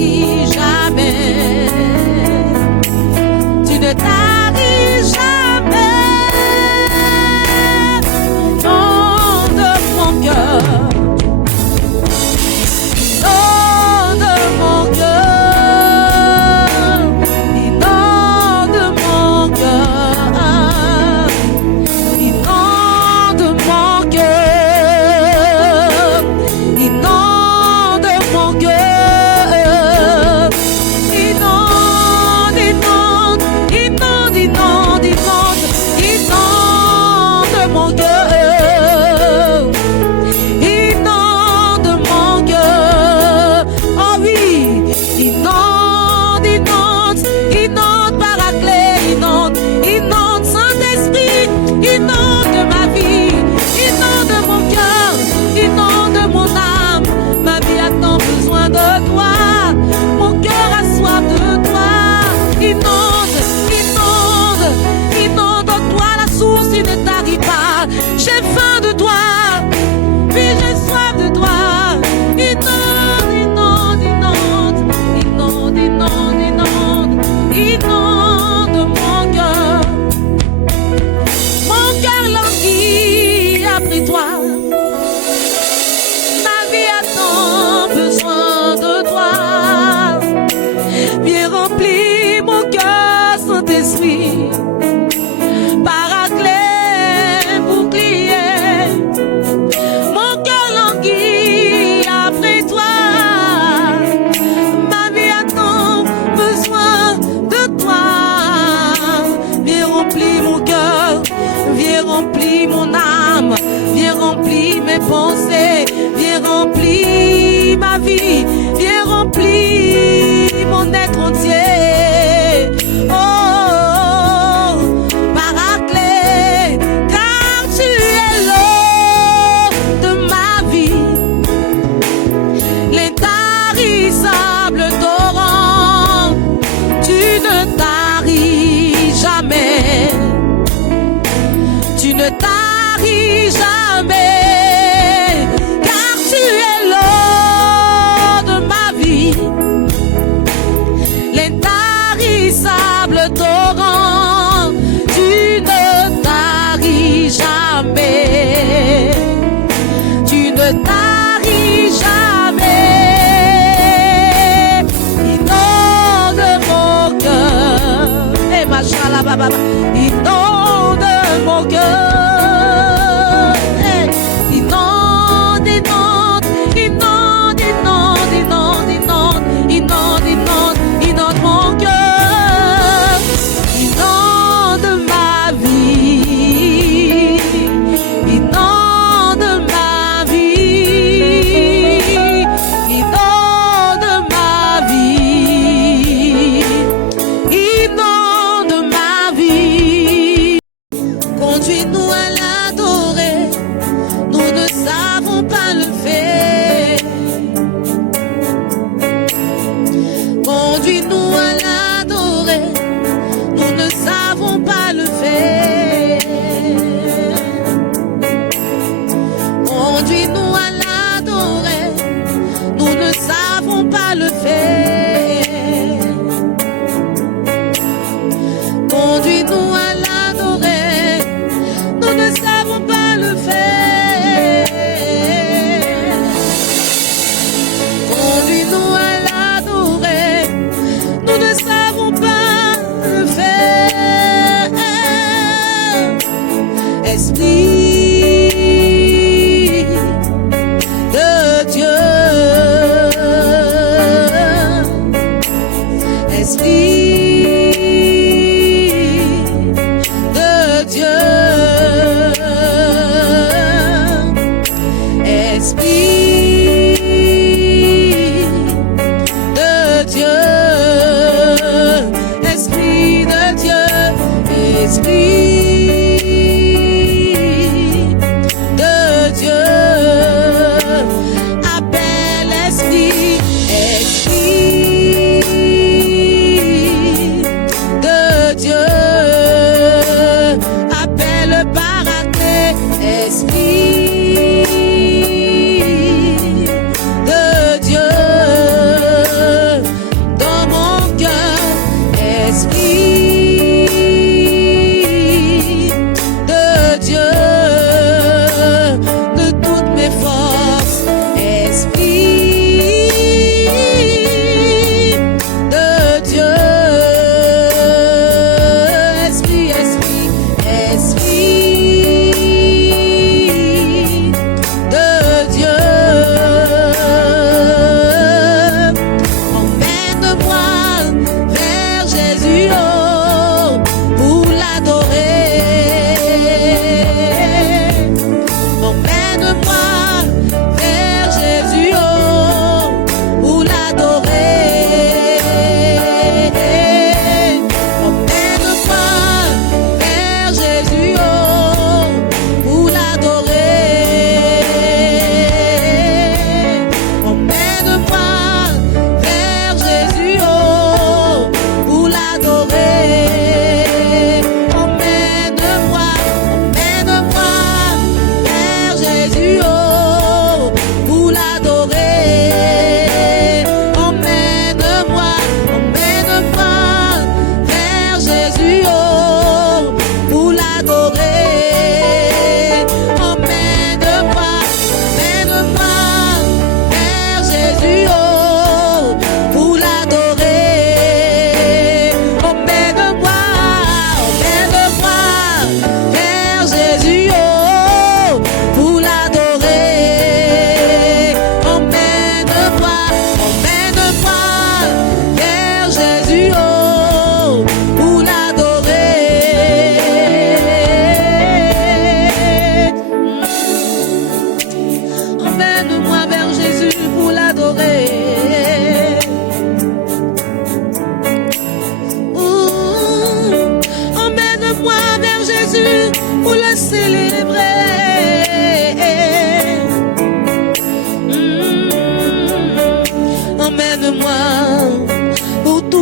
taris jamais. Tu ne taris jamais. Nom de mon cœur. Nom de mon cœur. Nom de mon cœur. Nom de mon cœur. Nom de mon cœur.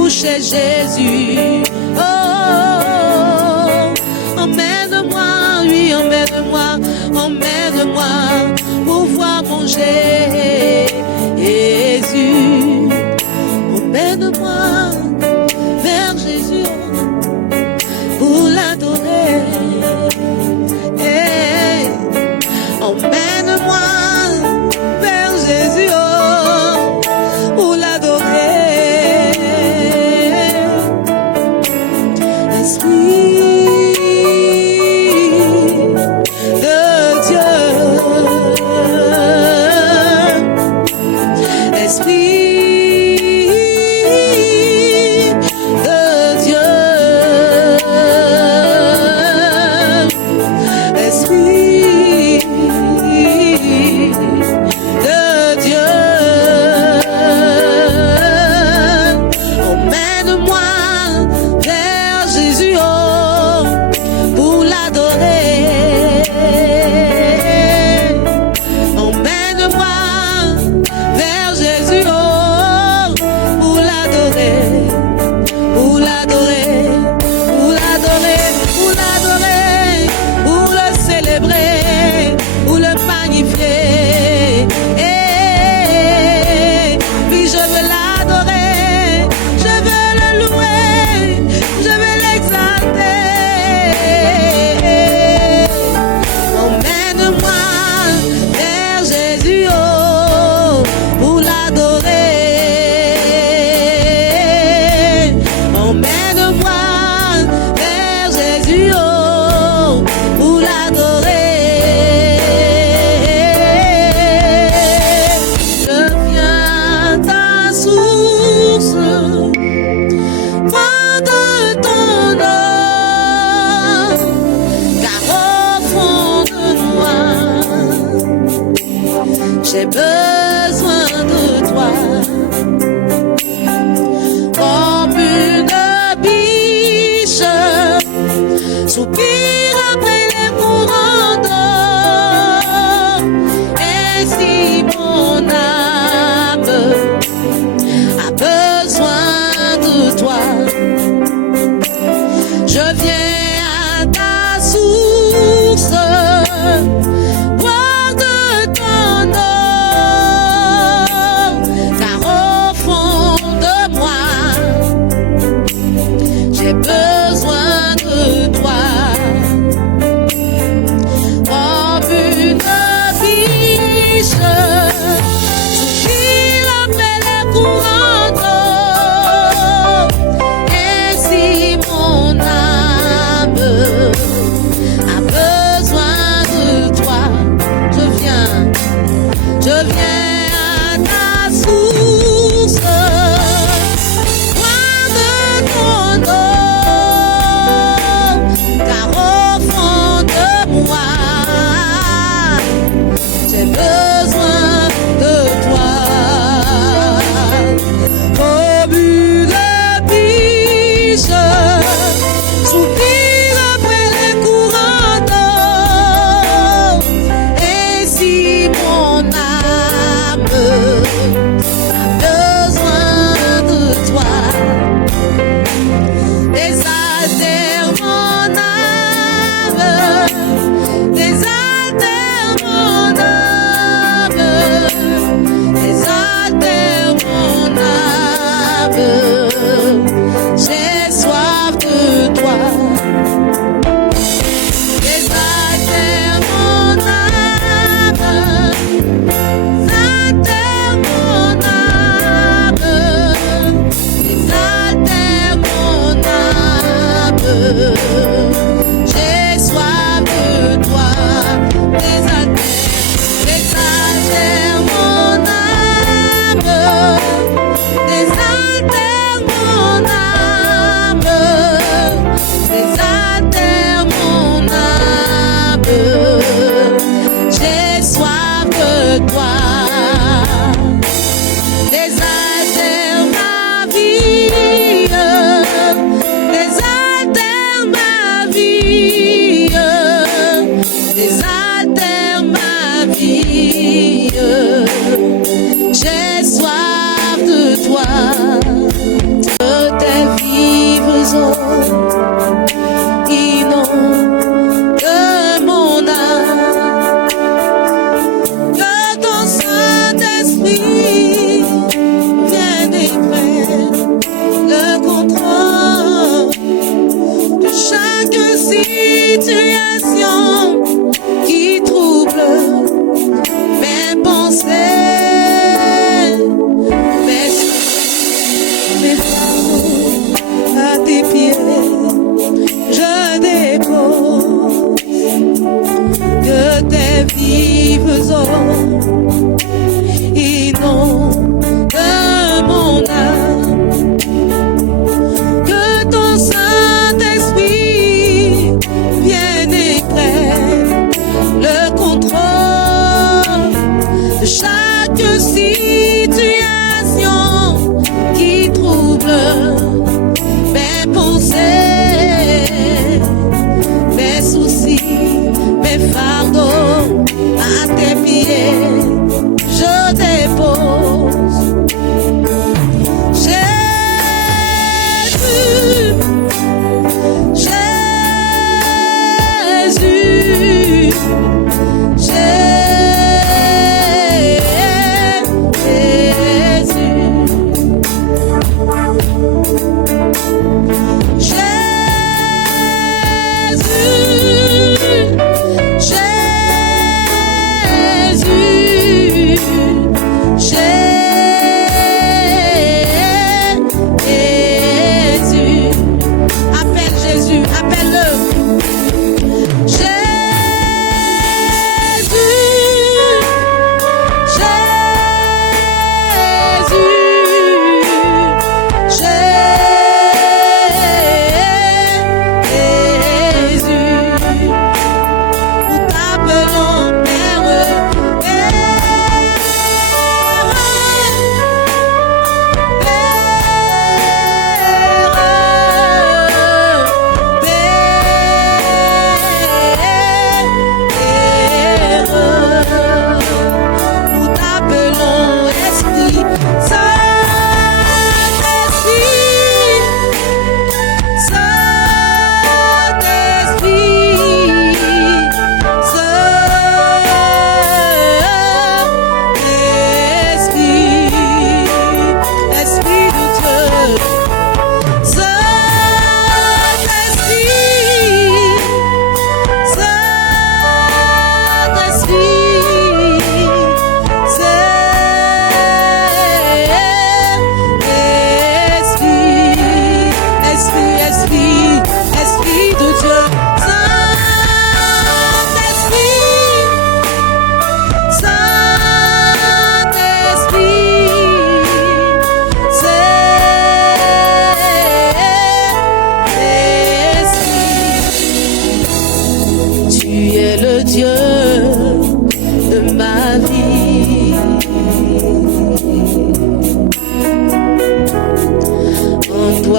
toucher Jésus. Oh, emmène-moi, oui, emmène-moi, emmène-moi pour voir mon Jésus. Emmène-moi vers Jésus pour l'adorer. Emmène-moi vers Jésus pour l'adorer. Esprit de Dieu, Esprit de Dieu, Esprit de Dieu, emmène-moi vers Jésus pour l'adorer. Emmène-moi vers Jésus pour l'adorer, pour l'adorer, pour l'adorer, pour l'adorer, pour le célébrer, pour le magnifier. Puis je veux l'adorer, je veux le louer, je veux l'exalter. Emmène-moi vers Jésus pour l'adorer. Emmène-moi vers Jésus pour l'adorer. Je viens à ta source, moi de ton nom, car au fond de moi, j'ai besoin de toi. Comme une biche soupire après les courants d'eau, ainsi mon âme a besoin de toi. Je viens à ta source, boire de ton eau, car au fond de moi, j'ai besoin de toi. Comme une biche soupire après les courants d'eau, ainsi mon âme a besoin de toi.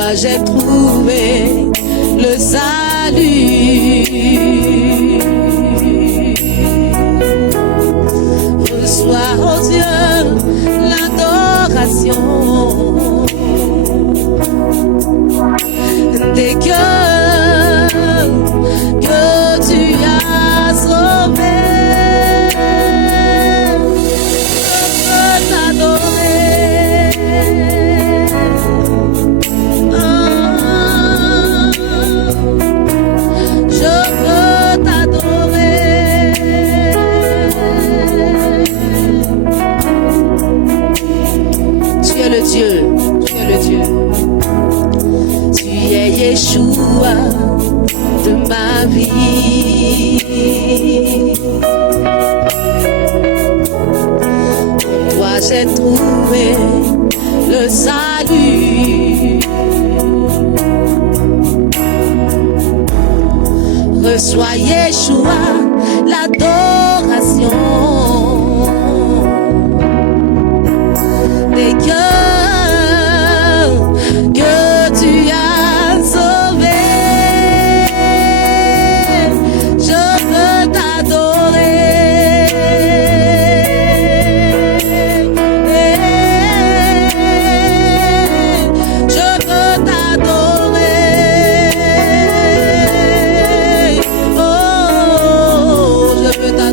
toi j'ai trouvé le salut. Reçois, oh Dieu, l'adoration des cœurs que tu as sauvés. Dieu, tu es le Dieu. Tu es Yeshua de ma vie. En toi j'ai trouvé le salut. Reçois Yeshua l'adoration des cœurs que tu as sauvés. Je veux t'adorer. Je veux t'adorer. Oh, je veux t'adorer.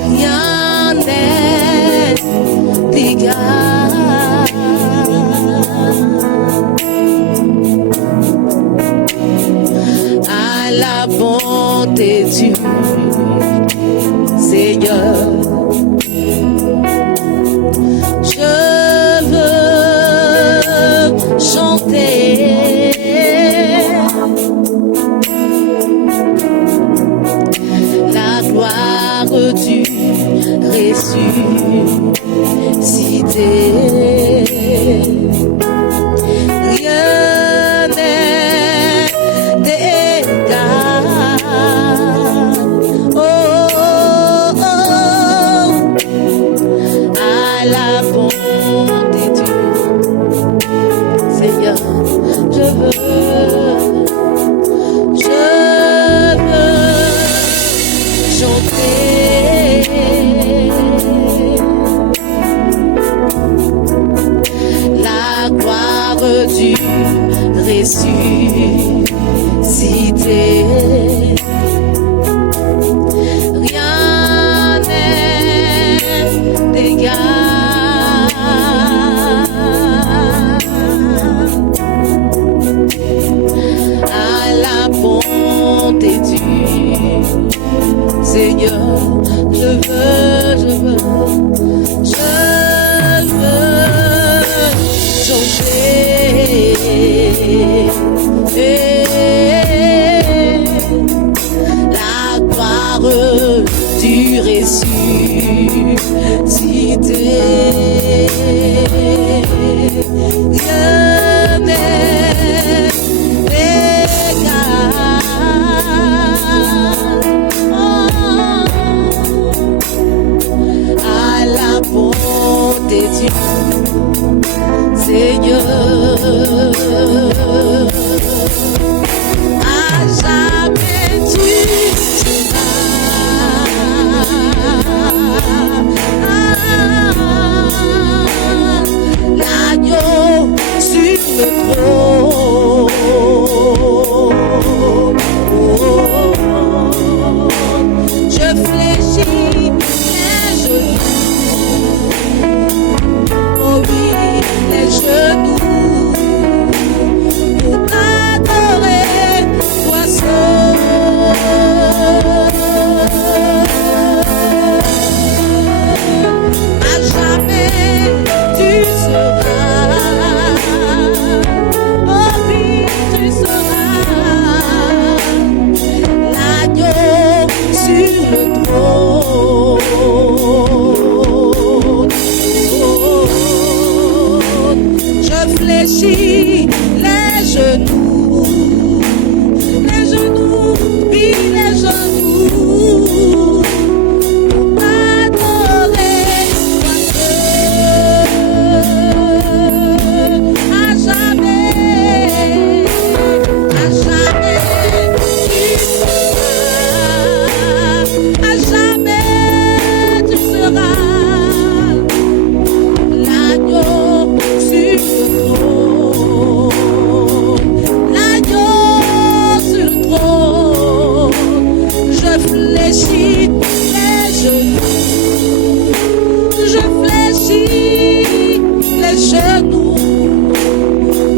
rien n'est égal à la bonté du Seigneur. Je veux chanter la gloire du ressuscité. Rien n'est égal. Oh, oh, oh, à la bonté du Seigneur. Je veux chanter la gloire du ressuscité. Rien n'est égal à la bonté du Seigneur. Je veux chanter la gloire du ressuscité. Rien n'est égal à la bonté du Seigneur. À jamais tu seras l'agneau sur le trône. Je fléchis les genoux. Oh oui, les genoux pour t'adorer, toi seul. À jamais tu seras, oh oui, tu seras l'agneau sur le trône. Je fléchis les genoux, oui, les genoux, pour t'adorer, toi seul. À jamais tu seras, à jamais tu seras l'agneau sur le trône, l'agneau sur le trône. Je fléchis les genoux, je fléchis les genoux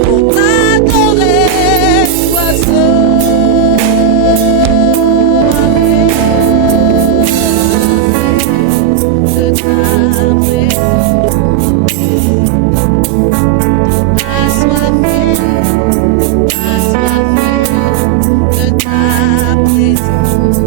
pour t'adorer, toi seul. De ta présence, assoiffé de ta présence.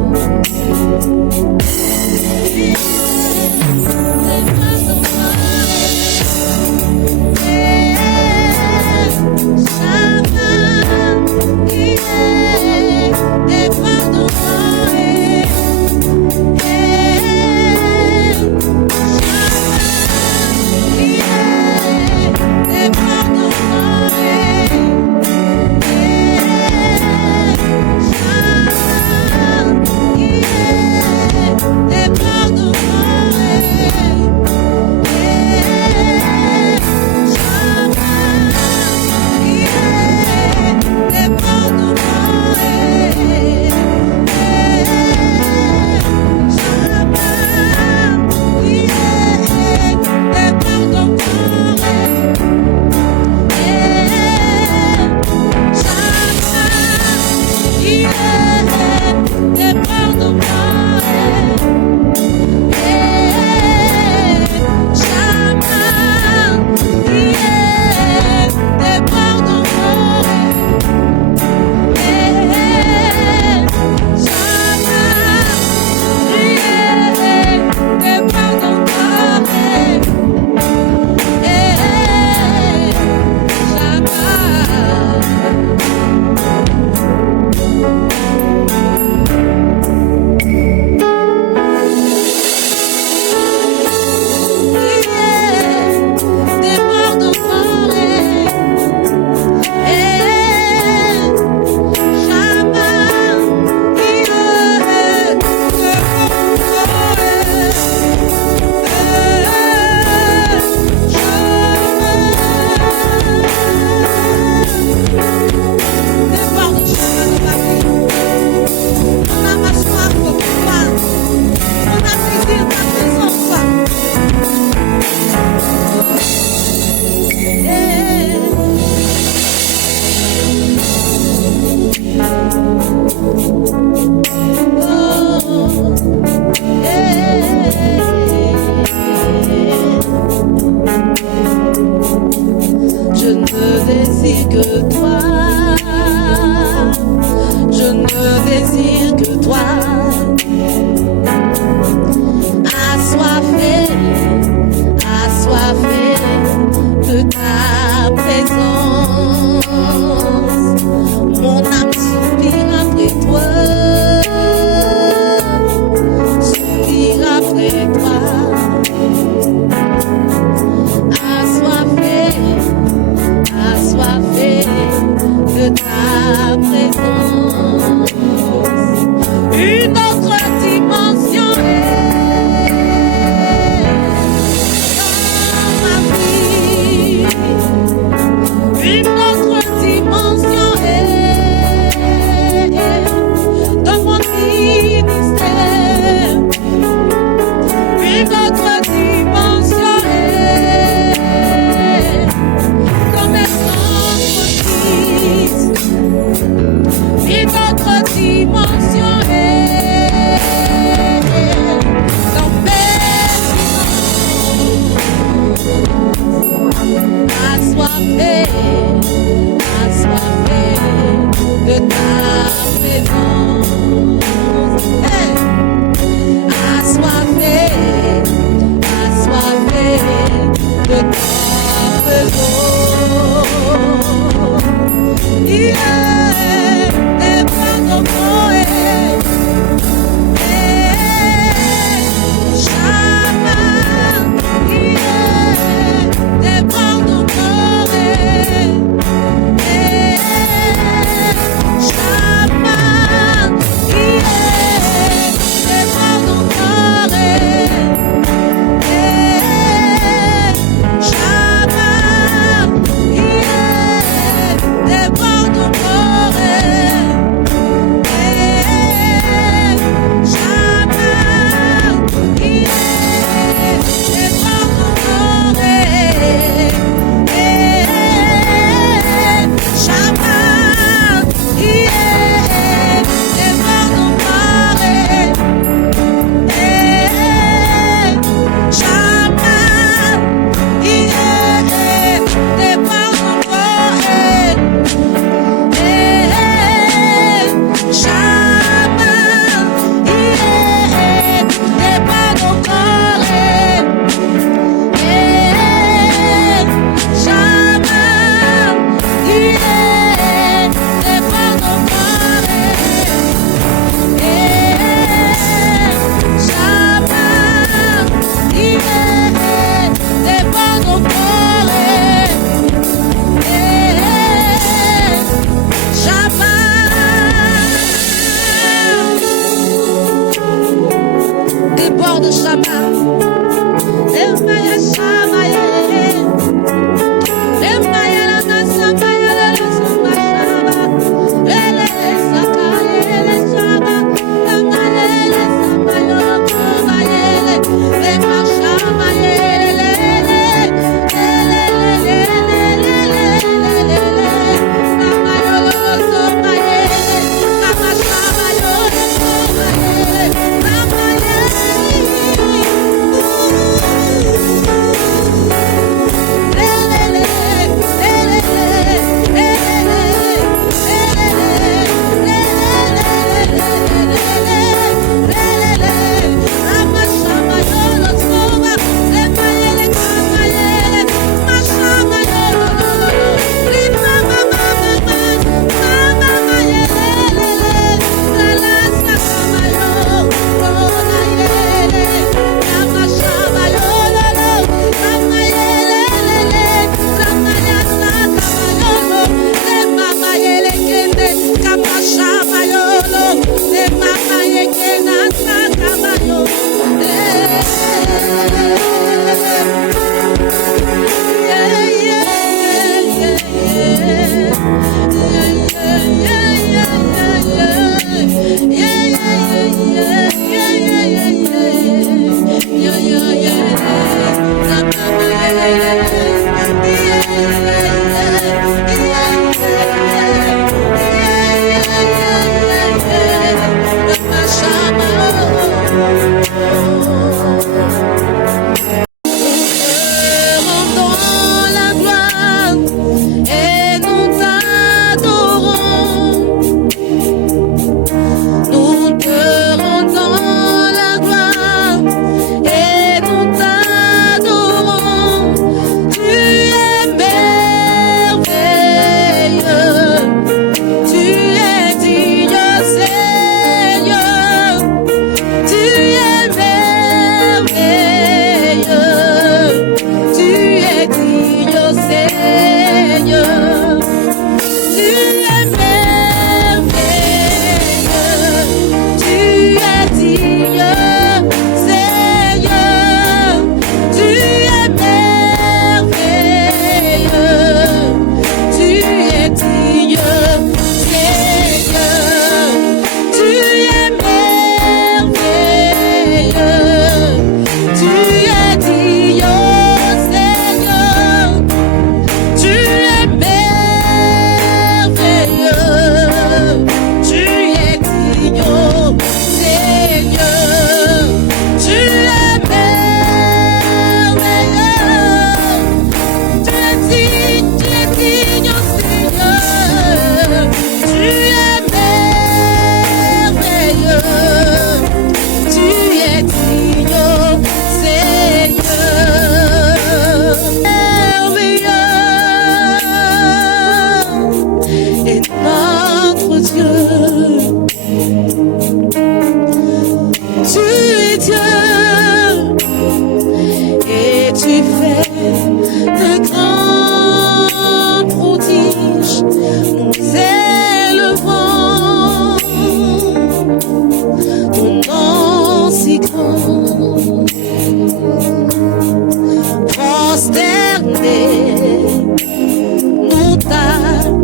ton nom si grand. Prosterné, nous t'adorons.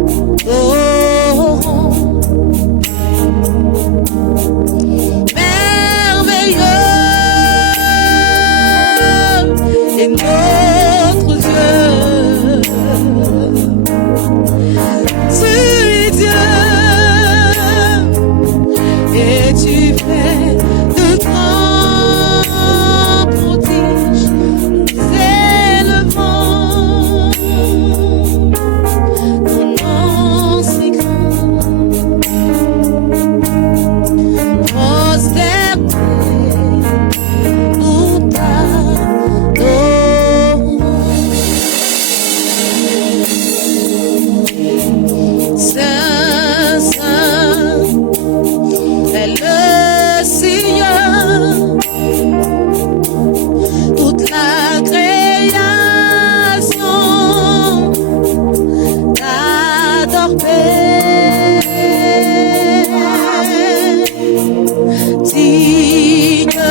Merveilleux est notre Dieu. Tu es Dieu et tu fais de grands prodiges. Nous élevons ton nom si grand. Prosterné, nous t'adorons. Saint, Saint est le Seigneur. Toute la création t'adore, Père. Digne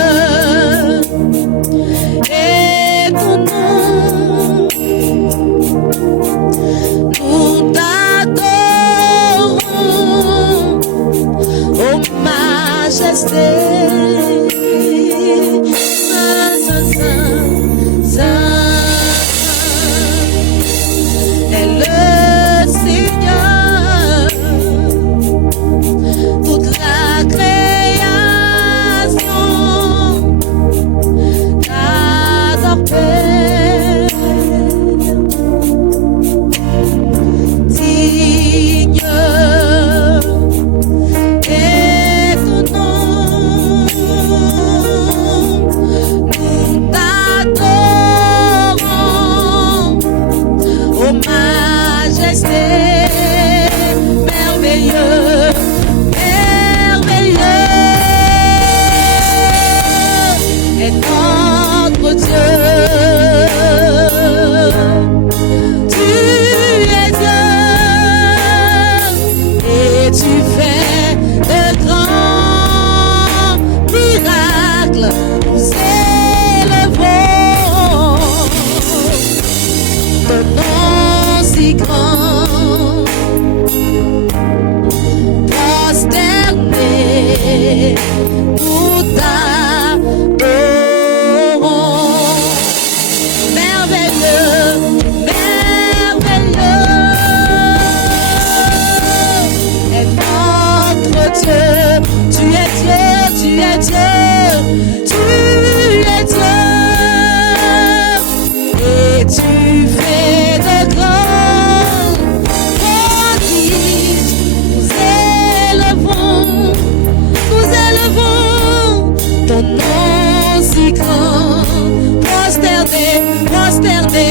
est ton nom. Nous t'adorons, ô majesté. Saint, Saint, Saint, Saint est le Seigneur. Toute la création t'adore, Père. Digne est ton nom. Nous t'adorons, ô majesté. Merveilleux, merveilleux est notre Dieu. Tu es Dieu et tu fais de grands miracles. Nous élevons ton nom si grand. Prosterné, nous t'adorons. Merveilleux, merveilleux est notre Dieu. Tu es Dieu, tu es Dieu, tu es Dieu. Et tu fais de grands prodiges. Nous élevons ton nom si grand. Prosterné, prosterné,